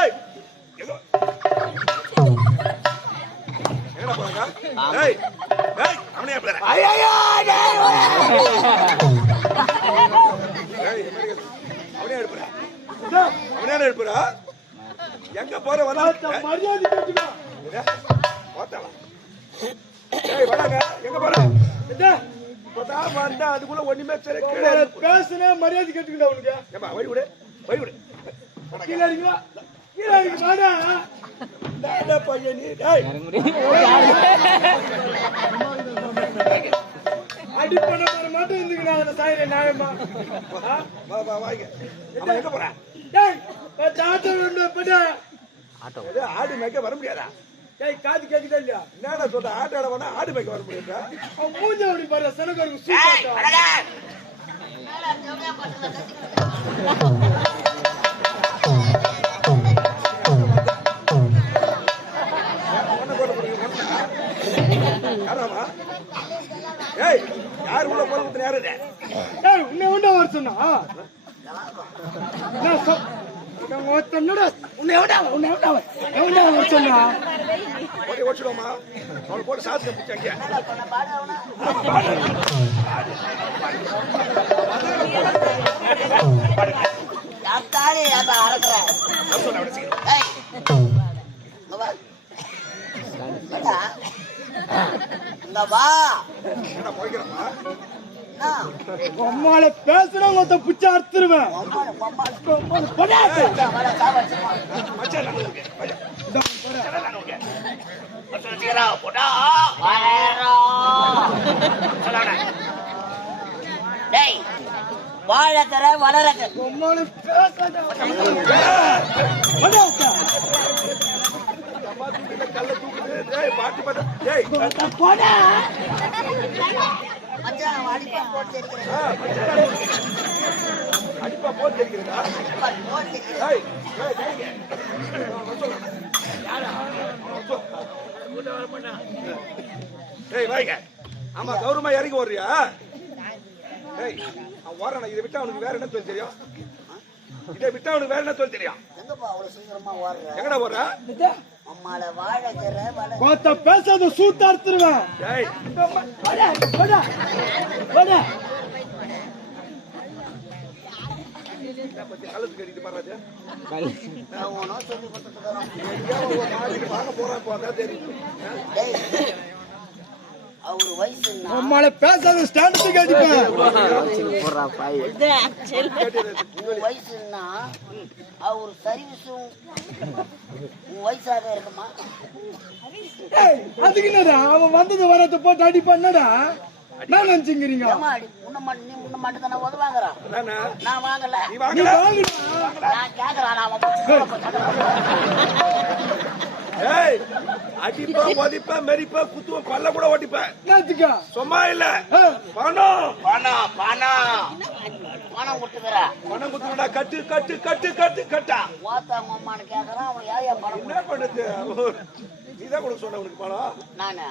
ஏய் எங்கடா போறங்க? ஏய் ஏய் அவனே போற. ஐயோ ஏய் அவனே எடுப்புற. அவனே எடுப்புற. எங்க போற வந்தா மரியாதை கேட்டுடா. போடா. ஏய் வராங்க. எங்க போற? இப்பதான் வந்தா அதுக்குள்ள ஒண்ணுமே சரி கீழே பேசுனே மரியாதை கேட்டுடா உனக்கு. ஏமா வழி விடு. வழி விடு. கீழ இறங்குடா. கீழ இறங்கு வாடா. டேய் பையன் நீ டேய். அடி பண்ண மாட்டே இருந்துங்கடா அந்த சாயிரே நாயமா. வா வா வாங்க. அம்மா எங்க போற? டேய் ஆட்டோ ஒண்ணு போடா. ஆட்டோ. இது ஆடு மேய்க்க வர முடியாதா? டேய் காது கேக்குதா இல்லையா? என்னடா சொல்ற ஆட்டோட வேணா ஆடு மேய்க்க வர முடியாதா? அவன் மூஞ்ச ஓடி பாரு சனகருக்கு சூப்பரா. யாரமா? ஏய் யார் உள்ள போறது யாரு இது? ஏய் உன்னை உண்டா வர சொன்னா? நான் ஒத்தனடா உன்னை உண்டா வர சொன்னா? ஓடி ஓடிடுமா? அவள போட்டு சாஸ்திரம் பிடிச்சாங்க. யாத்தாரே அந்த அரக்கற. சொல்ல அவளை சீக்கிரம். ஏய். வா. வா. இங்க வா. என்ன போய்க்கிறமா? அம்மால பேசுனா மொத்த புச்ச அறுத்துருவேன். அம்மா போடா. வர சாவச்சுமா. மச்சான் நமக்கு. மச்சான் போடா. வாரா. சொல்லடா. டேய். வாழக்கற வளரக்க. அம்மால பேசாத. போடா. அம்மா தூக்கில கல்ல தூக்குது. டேய் பாட்டு பாட்டு. டேய் போடா. மச்சான் அடிப்பா போட்டு இருக்கறேன். அடிப்பா போட்டு தெரிக்கிறதா? போட்டு இருக்கறேன். ஏய் ஏய் கைங்க. யாரா? ஏய் வாங்க. ஆமா கௌரவமா இறங்கி ஓடுறியா? ஏய் அவன் ஓடுறானே இதை விட்டா அவனுக்கு வேற என்ன தொழில் தெரியும்? இதை விட்டா அவனுக்கு வேற என்ன தொழில் தெரியும்? எங்கப்பா அவ்வளவு சீக்கிரமா ஓடுற? எங்கடா ஓடுற? அம்மால வாழக்கற மொத்த பேசாத சூத்த அறுத்துருவேன். ஏய் போடா. போடா. போடா. கலத்து கட்டிட்டு பாராது. அவனோ சொல்லி கொடுத்துட்டான். எங்கேயாவது நாளைக்கு பார்க்க போறான் போதா தெரியும். டேய் அவர் வயசு என்ன? அம்மால பேசாத ஸ்டாண்டர்ட் கேட்டுப்பேன். உன் வயசு என்ன? அவர் சர்வீஸும் உன் வயசாக இருக்குமா? ஏய் அதுக்கு என்னடா அவன் வந்தது வரத போட்டு அடி பண்ணடா. நான் நினைச்சுங்கிறீங்க. முன்ன மட்டும் தானே உதவாங்கிறான். நானா? நான் வாங்கல. நீ நீ வாங்கல? வாங்குடா. நான் கேட்கறான். ஏய் அடிப்பா ஒதிப்பா மெரிப்பா குத்துவ பல்ல கூட ஓட்டிப்பேன். என்னத்துக்கா? சும்மா இல்ல பணம் பணம் பணம் பணம் கொடுத்துக்கிறா. பணம் குத்துடா கட்டு கட்டு கட்டு கட்டு கட்டா. ஓத்தா அம்மான்னு கேட்கறான். அவன் ஏன் பணம் என்ன பண்ணுது? நீதான் கொடுக்க சொன்ன உனக்கு பணம். நானு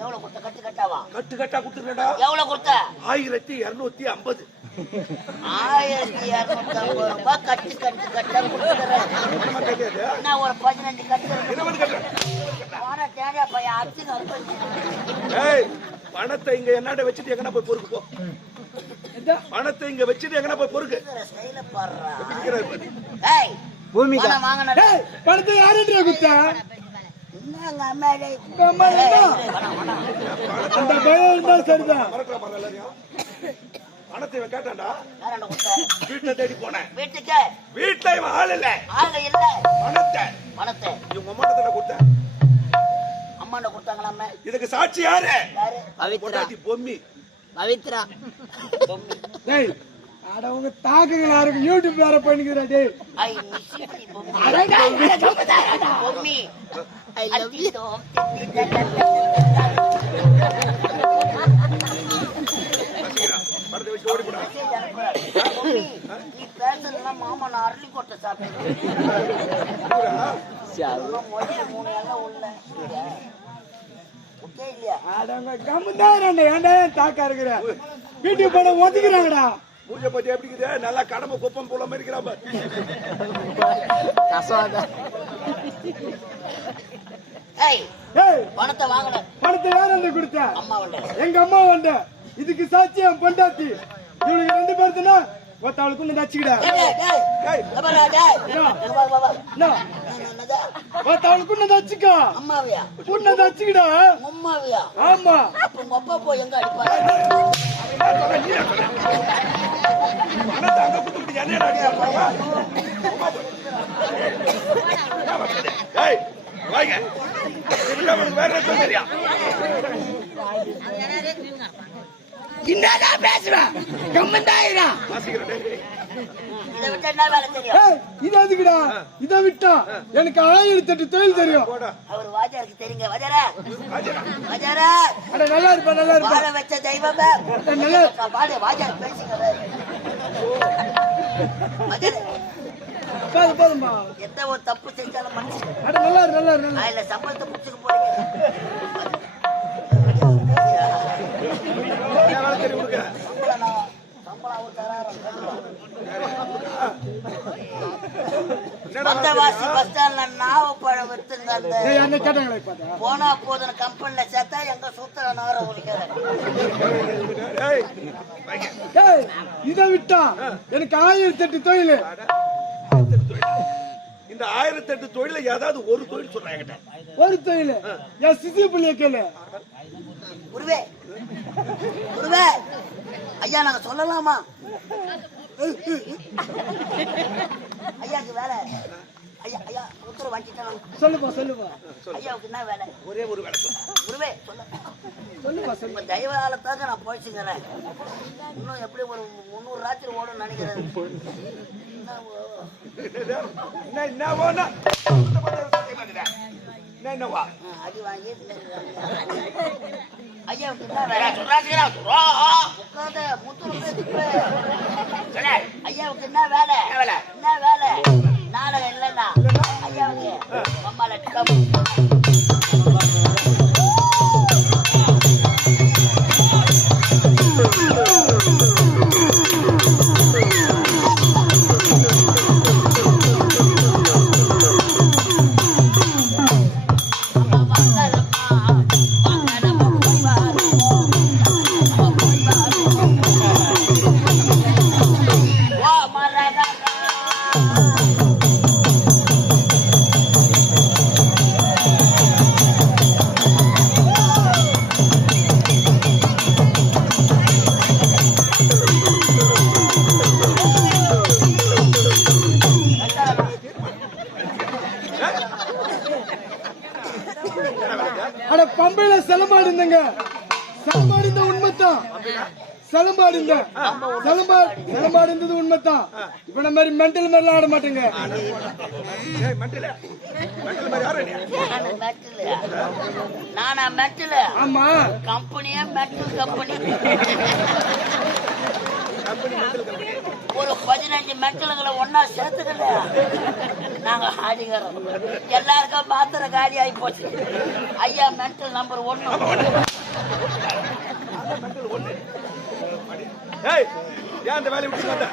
எவ்வளவு கொடுத்த? கட்டு கட்டாவா? கட்டு கட்டா குடுத்துருக்கா. எவ்வளவு கொடுத்த? 1250. 1250 ரூபாய் கட்டு கட்டு கட்ட கொடுத்துறேன். நான் ஒரு 15 கட்டு போன தேடியா பையன் அச்சு. ஏய் பணத்தை இங்க என்னட வச்சுட்டு எங்கனா போய் பொறுக்கு போ. பணத்தை இங்க வச்சுட்டு எங்கனா போய் பொறுக்கு. ஸ்டைல பாறா. ஏய் பூமிகா பணம் வாங்குனே. டேய் பணத்தை யாரேடா குத்தா? என்னங்க அம்மாடே. அம்மா அந்த பையன் இருந்தா சரிதான். மறக்கற பாரு எல்லாரையும். பணத்தை இவன் கேட்டான்டா. யாரண்ட கொடுத்த? வீட்டை தேடி போனேன். வீட்டுக்கு? வீட்டுல இவன் ஆள் இல்ல. ஆளு இல்ல. பணத்தை இவங்க அம்மாட்ட கொடுத்த. அம்மாண்ட கொடுத்தாங்களாமே. இதுக்கு சாட்சி யாரு? யாரு? பவித்ரா. பொம்மி. பவித்ரா. டேய் அட உங்க தாக்குங்களா இருக்கு யூடியூப் வேற பண்ணிக்கிறா டேய். I miss you Bommi. I love you. படத்தை வச்சு ஓடி போடா. நீ பேசலாம் மாமா நான் அரளி கொட்டை சாப்பிட்டேன். மூணு எல்லாம் உள்ள அடங்க கம்முதான் ஏன்டா தாக்கா இருக்கிற வீட்டுக்கு போன ஒதுக்குறாங்கடா. பூஜை பத்தி எப்படி இருக்குது? நல்லா கடமை குப்பம் போல மாதிரி இருக்கிறான் பாரு. ஏய் ஏய், பணத்தை வாங்கல பணத்தை யார் வந்து கொடுத்த? அம்மா வண்ட எங்க அம்மா வந்த. இதுக்கு சாட்சி என் பொண்டாட்டி. இவளுக்கு 2 பேருக்குன்னா ஒருத்தவளுக்கு ஒண்ணு தச்சுக்கிடா. ஏய், ஒருத்தவளுக்கு ஒண்ணு தச்சுக்கோ. அம்மாவியா ஒண்ணு தச்சுக்கிடா. அம்மாவியா ஆமா. அப்ப உங்க அப்பா போய் எங்க அடிப்பாரு? பணத்தை அங்க கொடுத்துட்டு என்னடா அடிக்கிறா? ஏய், வாங்க. இவன் அவனுக்கு வேற என்ன தெரியும்? என்னடா பேசுறேன்? கம்மந்தாயிரா வாசிக்கிறேன். டேய். இதை விட்டு என்ன வேலை தெரியும்? ஏய், இது எதுக்குடா? இதை விட்டா எனக்கு 1008 தொழில் தெரியும். போடா. அவர் வாஜாருக்கு தெரியுங்க. வாஜாரா ஆஜரா. வாஜாரா அட நல்லா இருப்பா, நல்லா இருப்பா. வாழ வச்ச தெய்வமே நல்லா வாழ வாஜார் பேசுங்க. வாஜாரு போதும்பா. எந்த ஒரு தப்பு செஞ்சாலும் மனுஷன் அட நல்லா இரு, நல்லா இரு, நல்லா இரு. அதுல சம்பளத்தை புடிச்சுக்க போறீங்க. என்ன வேலை தெரியும் உனக்கு? சம்பளம் அவர் தராரு. என்னடா வந்தவாசி பஸ் ஸ்டாண்ட்ல நாவப்பழம் வித்துங்க. அந்த ஏய், என்ன கேட்டாங்களா இப்ப? போனா போதுன கம்பெனில சேர்த்தா எங்க சுத்துற நேர ஒழிக்காத. ஏய், வாங்க. ஏய், இதை விட்டா எனக்கு 1008 தொழில். இந்த 1008 தொழில ஏதாவது ஒரு தொழில் சொல்றாங்க என்கிட்ட. ஒரு தொழில் என் சிசி புள்ளிய கேளு. குருவே குருவே ஐயா நாங்க சொல்லலாமா? ஐயாக்கு வேலை. ஐயா ஐயா உத்தரவு வாங்கிட்டேன். சொல்லுப்பா, சொல்லுப்பா, ஐயாவுக்கு என்ன வேலை? ஒரே ஒரு வேலை சொல்லு. குருவே சொல்ல சொல்லுப்பா, சொல்லு. இப்ப தெய்வாலத்தாக நான் போயிச்சுங்கிறேன். இன்னும் எப்படி ஒரு 300 ராத்திரி ஓடும் நினைக்கிறேன். என்னவா? அடி வாங்கி ஐயாவுக்கு என்ன வேலை? உட்காந்து முத்து ஐயாவுக்கு என்ன வேலை? என்ன வேலை? நாடகம் இல்லைன்னா ஐயாவுக்கு அம்மால அட பம்பையில செலம்பாடு இருந்தங்க. செலம்பாடு இந்த உண்மைத்தான். செலம்பாடு இந்த செலம்பாடு இருந்தது உண்மைத்தான். இப்ப நம்ம மாதிரி மென்டல் மாதிரிலாம் ஆட மாட்டேங்க. ஏய், மெண்டல் மாதிரி யாரு நீ? நானா மெட்டல்? ஆமா. கம்பெனியே மெட்டல் கம்பெனி. ஒரு 15 மெட்டல்களை ஒன்னா சேர்த்துக்கல நாங்க ஆடிக்கிறோம். எல்லாருக்கும் பாத்திர காலி ஆகி போச்சு. ஐயா மெட்டல் நம்பர் 1. ஏய், ஏன் இந்த வேலையை விட்டு வந்த?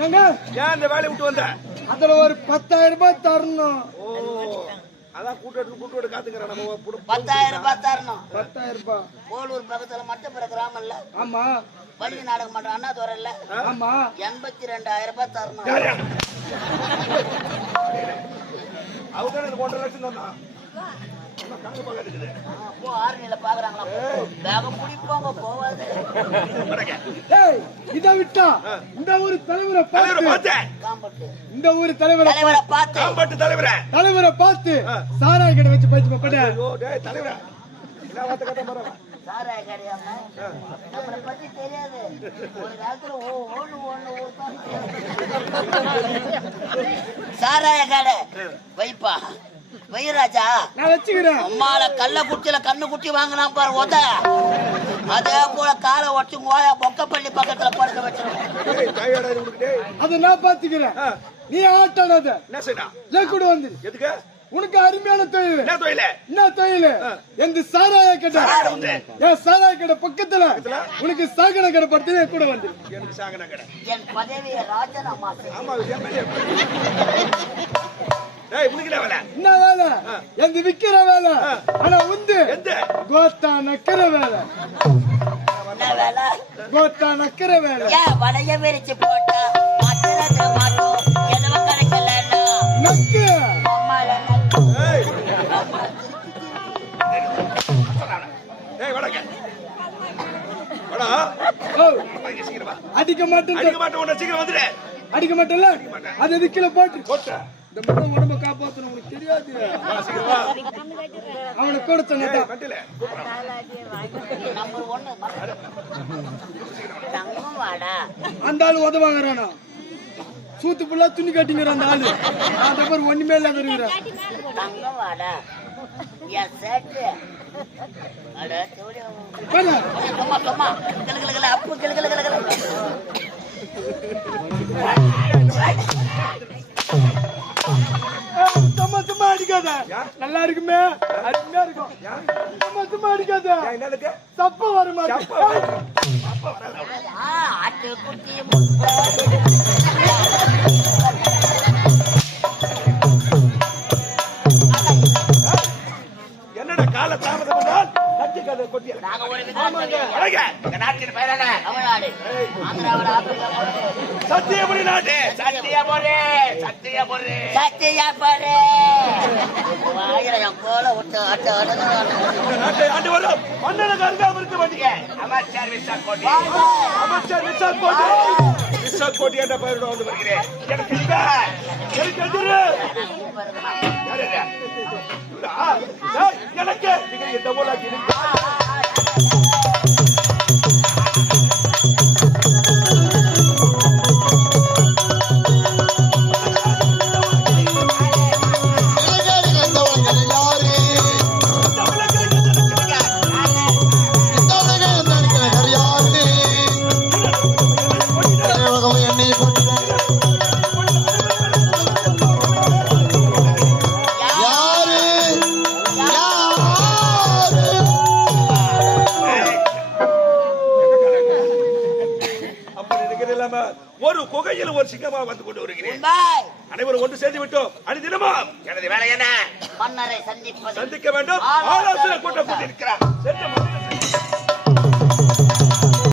நாங்க ஏன் இந்த வேலையை விட்டு வந்த? அதுல ஒரு 10,000 ரூபாய் தரணும். ஓ, அதான் கூட்டோடு காத்துக்கிறேன். நம்ம 10,000 ரூபாய் தரணும். 10,000 ரூபாய். போலூர் பக்கத்துல மட்டப்புற கிராமம் இல்ல, ஆமா வள்ளி நாடகம் மட்டும் அண்ணா தோற இல்ல, ஆமா. 82,000 ரூபாய் தரணும். அவதான் எனக்கு 1.5 லட்சம் தான். போ ஆர்மியில பாக்குறாங்களா? வேகம் பிடிப்போங்க போவாது. ஏய், இதை விட்டா இந்த ஊர் தலைவரை பார்த்து, காம்பட்டு இந்த ஊர் தலைவரை பார்த்து தலைவரை பார்த்து சாராய கடை வச்சு போயிட்டு போட்டேன். ஐயோ, டேய் தலைவரே, என்ன வார்த்தை கேட்டா பாரு. சாராய கடையாம நம்மளை பத்தி தெரியாது. ஒரு காலத்துல சாராய கடை வைப்பா வைராஜா, நான் வச்சுக்கிறேன். அம்மால கள்ள குச்சியில கண்ணு குச்சி வாங்கினா பாரு ஒத, அதே போல காலை ஒட்டி கோயா பொக்கப்பள்ளி பக்கத்துல படுக்க வச்சிருக்கேன். அதை நான் பாத்துக்கிறேன். நீ ஆட்டாடாத. என்ன செய்யணும்? கூட வந்து எதுக்கு? உனக்கு அருமையான தொழில். என்ன தொழில்? என்ன தொழில்? எந்த சாராய கடை. என் சாராய கடை பக்கத்துல உனக்கு சாகன கடை படுத்து கூட வந்து. எனக்கு சாகன கடை. என் பதவியை ராஜினாமா செய். ஆமா எம்எல்ஏ. டேய் உனக்கு என்ன வேலை? என்ன வேலை? எந்த விக்கிற வேலை. ஆனா உந்து எந்த கோத்தா நக்கிற வேலை. என்ன வேலை? கோத்தா நக்கிற வேலை. ஏன் வலைய விரிச்சு போட்டா மாட்டுறது மாட்டோம் எதுவும் கிடைக்கலன்னா நக்கு. அம்மால நக்கு. ஏய் ஏய் வடக்க வாடா. ஓ, வாங்க சீக்கிரம் வா. அடிக்க மாட்டேன். அடிக்க மாட்டேன் உன்னை சீக்கிரம் வந்துடு. அடிக்க மாட்டேன்ல அது விக்கில போட்டு போட்ட இந்த மட்டும் உடம்ப காப்பாத்தணும் உனக்கு தெரியாது. வா சீக்கிரம் வா. அவனை கூட சொன்னதா கட்டில நம்பர் 1 தங்கம் வாடா. அந்த ஆளு உதவாங்கறானா சூத்து புல்லா துணி கட்டிங்கிற அந்த ஆளு அந்த பேர் ஒண்ணுமே இல்லாத இருக்கிறான். தங்கம் வாடா. என் சேட்டு அட தோடி பாரு சும்மா சும்மா கிளகிளகிள அப்பு கிளகிளகிள சும்மா சும்மா அடிக்காத. நல்லா இருக்குமே அருமையா இருக்கும். சும்மா சும்மா அடிக்காத. என்னதுக்கு தப்ப வர மாட்டேன். ஆட்டு குட்டி முட்டை என்னடா கால தாமதம் என்றால் கட்டி கதை கொட்டிய நாங்க ஒரு விதம் வடக்க இந்த நாட்டின் பெயர் என்ன? தமிழ்நாடு ஆந்திராவோட ஆப்பிரிக்கா சத்தியபுரி நாடு. சத்தியபுரி சத்தியபுரி சத்தியபுரி ஆயிரம் கோல விட்டு ஆட்டு இந்த நாட்டை ஆண்டு வரும் மன்னனுக்கு அருகாமல் வேண்டிய அமைச்சர் விசால் கோட்டி. அமைச்சர் விசால் கோட்டி. விசால் கோட்டி என்ற பெயரோடு வந்து வருகிறேன். எனக்கு எனக்கு எதிரு எனக்கு நீங்க இந்த மூலாக்கி ஒரு குகையில் ஒரு சிங்கமா வந்து கொண்டு வருகிறேன். அனைவரும் ஒன்று சேர்ந்து விட்டோம். அனுதினமும் எனது வேலை என்ன? மன்னரை சந்திக்க வேண்டும். ஆலோசனை கூட்டம் போட்டிருக்கிறார்.